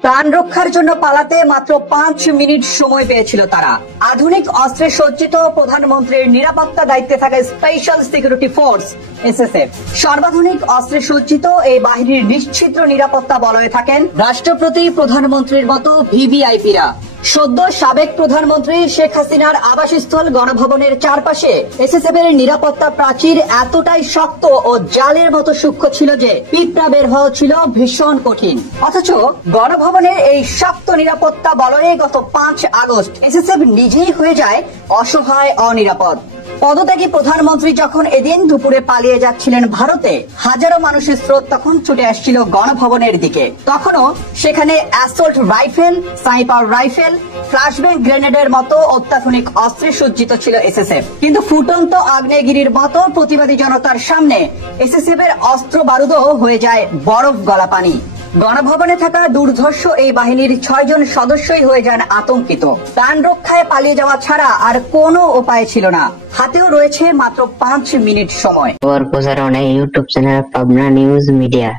প্রাণ রক্ষার জন্য পালাতে মাত্র 5 মিনিট সময় পেয়েছিল তারা। আধুনিক অস্ত্রে সজ্জিত প্রধানমন্ত্রীর নিরাপত্তা দায়িত্বে থাকা স্পেশাল সিকিউরিটি ফোর্স এসএসএফ সর্বাধুনিক অস্ত্রে সজ্জিত এই বাহিনীর নিশ্চিদ্র নিরাপত্তা বলয়ে থাকেন রাষ্ট্রপতি, প্রধানমন্ত্রীর মতো ভিভিআইপিরা। সদ্য সাবেক প্রধানমন্ত্রী শেখ হাসিনার আবাসস্থল গণভবনের চারপাশে এসএসএফ এর নিরাপত্তা প্রাচীর এতটাই শক্ত ও জালের মতো সূক্ষ্ম ছিল যে পিঁপড়া বের হওয়া ছিল ভীষণ কঠিন। অথচ গণভবনের এই শক্ত নিরাপত্তা বলয়ে গত 5 আগস্ট এসএসএফ নিজেই হয়ে যায় অসহায়, অনিরাপদ। পদত্যাগী প্রধানমন্ত্রী যখন এদিন দুপুরে পালিয়ে যাচ্ছিলেন ভারতে, হাজারো মানুষের স্রোত তখন ছুটে আসছিল গণভবনের দিকে। তখনও সেখানে অ্যাসল্ট রাইফেল, স্নাইপার রাইফেল, ফ্ল্যাশব্যাং গ্রেনেডের মতো অত্যাধুনিক অস্ত্রে সজ্জিত ছিল এসএসএফ। কিন্তু ফুটন্ত আগ্নেয়গিরির মতো প্রতিবাদী জনতার সামনে এসএসএফ এর অস্ত্র বারুদও হয়ে যায় বরফ গলা পানি। গণভবনে থাকা দুর্ধর্ষ এই বাহিনীর 6 জন সদস্যই হয়ে যান আতঙ্কিত। প্রাণ রক্ষায় পালিয়ে যাওয়া ছাড়া আর কোনো উপায় ছিল না। হাতেও রয়েছে মাত্র 5 মিনিট সময়। খবর প্রচারণায় YouTube channel Pabna news media.